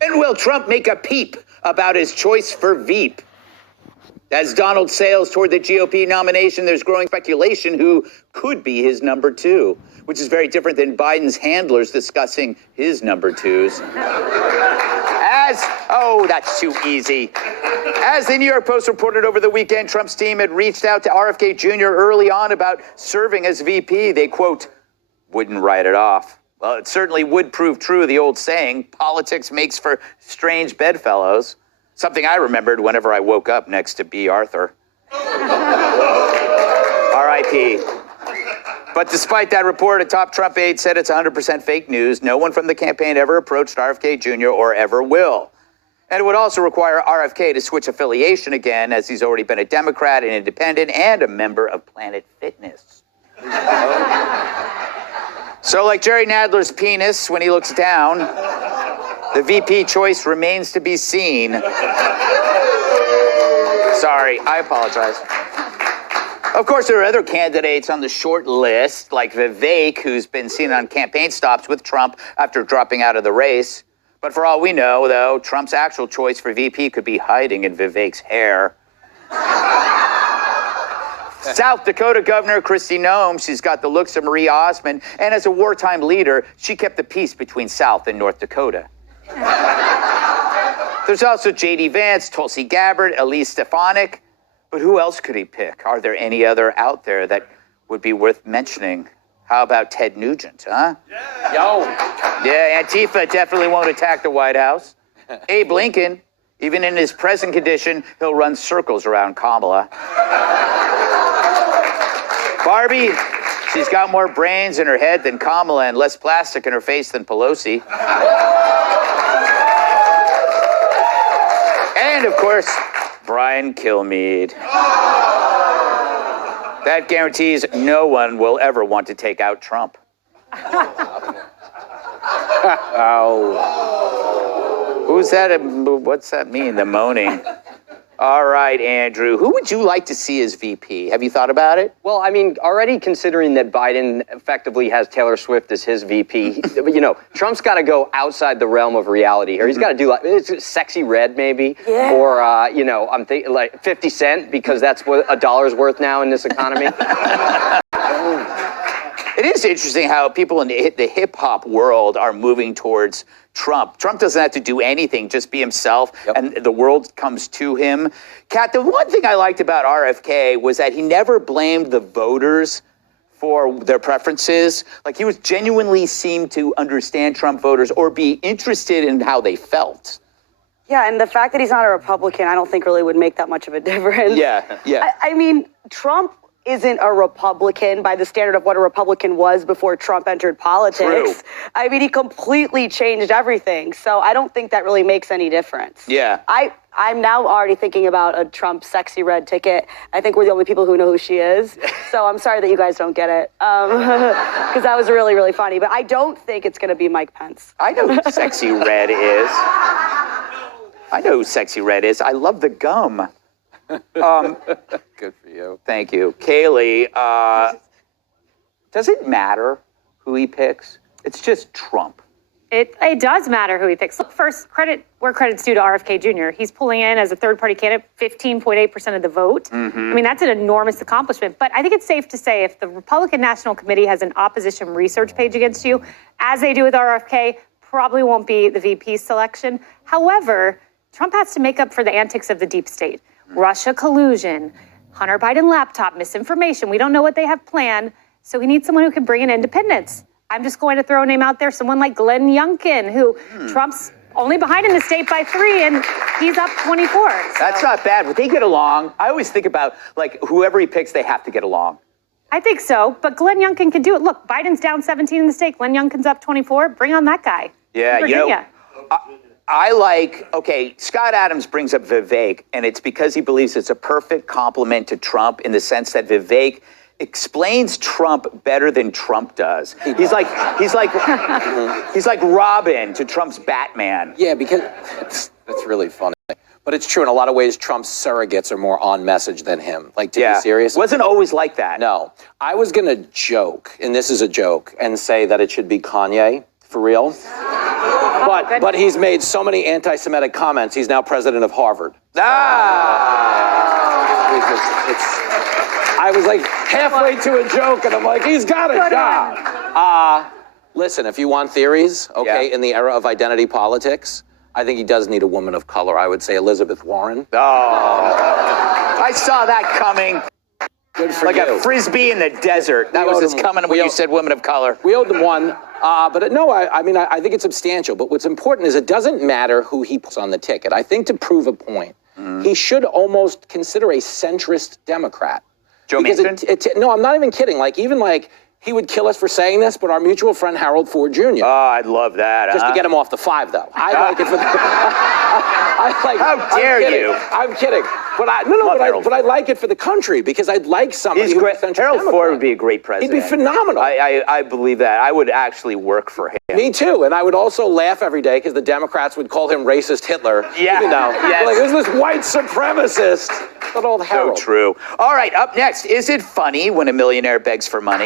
And will Trump make a peep about his choice for Veep? As Donald sails toward the GOP nomination, there's growing speculation who could be his number two, which is very different than Biden's handlers discussing his number twos. That's too easy. As the New York Post reported over the weekend, Trump's team had reached out to RFK Jr. early on about serving as VP. They, quote, wouldn't write it off. Well, it certainly would prove true, the old saying, politics makes for strange bedfellows. Something I remembered whenever I woke up next to B. Arthur. R.I.P. But despite that report, a top Trump aide said it's 100% fake news. No one from the campaign ever approached RFK Jr. or ever will. And it would also require RFK to switch affiliation again, as he's already been a Democrat, an independent, and a member of Planet Fitness. So like Jerry Nadler's penis when he looks down, the VP choice remains to be seen. Sorry, I apologize. Of course, there are other candidates on the short list, like Vivek, who's been seen on campaign stops with Trump after dropping out of the race. But for all we know, though, Trump's actual choice for VP could be hiding in Vivek's hair. South Dakota Governor Kristi Noem, she's got the looks of Marie Osmond, and as a wartime leader, she kept the peace between South and North Dakota. There's also J.D. Vance, Tulsi Gabbard, Elise Stefanik. But who else could he pick? Are there any other out there that would be worth mentioning? How about Ted Nugent, huh? Yeah. Yo. Yeah, Antifa definitely won't attack the White House. Abe Lincoln, even in his present condition, he'll run circles around Kamala. Barbie, she's got more brains in her head than Kamala and less plastic in her face than Pelosi. And, of course, Brian Kilmeade. That guarantees no one will ever want to take out Trump. Ow. Who's that? What's that mean, the moaning? All right, Andrew, who would you like to see as VP? Have you thought about it? Well, I mean, already considering that Biden effectively has Taylor Swift as his VP, you know, Trump's got to go outside the realm of reality here. He's got to do like Sexy Red, maybe, yeah. Or you know, I'm thinking like 50 Cent, because that's what $1's worth now in this economy. It is interesting how people in the hip-hop world are moving towards Trump. Trump doesn't have to do anything, just be himself, yep. And the world comes to him. Kat, the one thing I liked about RFK was that he never blamed the voters for their preferences. Like, he was genuinely seemed to understand Trump voters or be interested in how they felt. Yeah, and the fact that he's not a Republican, I don't think really would make that much of a difference. Yeah. I mean, Trump isn't a Republican by the standard of what a Republican was before Trump entered politics. True. I mean, he completely changed everything. So I don't think that really makes any difference. Yeah. I'm now already thinking about a Trump Sexy Red ticket. I think we're the only people who know who she is. So I'm sorry that you guys don't get it. Because that was really, really funny. But I don't think it's going to be Mike Pence. I know who Sexy Red is. I know who Sexy Red is. I love the gum. Good for you. Thank you. Kaylee, does it matter who he picks? It's just Trump. It does matter who he picks. Look, first, credit where credit's due to RFK Jr. He's pulling in as a third-party candidate 15.8% of the vote. Mm-hmm. I mean, that's an enormous accomplishment. But I think it's safe to say if the Republican National Committee has an opposition research page against you, as they do with RFK, probably won't be the VP selection. However, Trump has to make up for the antics of the deep state. Russia collusion, Hunter Biden laptop, misinformation. We don't know what they have planned. So he needs someone who can bring in independence. I'm just going to throw a name out there, someone like Glenn Youngkin, who Trump's only behind in the state by 3, and he's up 24. So. That's not bad. Would they get along? I always think about, like, whoever he picks, they have to get along. I think so, but Glenn Youngkin can do it. Look, Biden's down 17 in the state. Glenn Youngkin's up 24. Bring on that guy. Yeah, you know, Scott Adams brings up Vivek, and it's because he believes it's a perfect compliment to Trump in the sense that Vivek explains Trump better than Trump does. He's like Robin to Trump's Batman. Yeah, because that's really funny. But it's true in a lot of ways. Trump's surrogates are more on message than him. Like, to be serious, wasn't always like that. No, I was gonna joke, and this is a joke, and say that it should be Kanye for real. But he's made so many anti-Semitic comments. He's now president of Harvard. I was like halfway to a joke, and I'm like, he's got a job. Listen, if you want theories, okay, in the era of identity politics, I think he does need a woman of color. I would say Elizabeth Warren. Oh, I saw that coming. Good for like you. a frisbee in the desert. That was just coming when you said women of color. We owed them one. But no, I mean, I think it's substantial. But what's important is it doesn't matter who he puts on the ticket. I think to prove a point, he should almost consider a centrist Democrat. Joe Manchin? No, I'm not even kidding. He would kill us for saying this, but our mutual friend Harold Ford Jr. Oh, I'd love that. Just to get him off the 5, though. I like it for the. How dare you? I'm kidding. But I like it for the country because I'd like somebody who's centrist Harold Democrat. Ford would be a great He'd president. be phenomenal. I believe that. I would actually work for him. Me too, and I would also laugh every day because the Democrats would call him racist Hitler. Yeah. You know, Yes. like who's this white supremacist? But old So Harold. true. All right, up next, is it funny when a millionaire begs for money?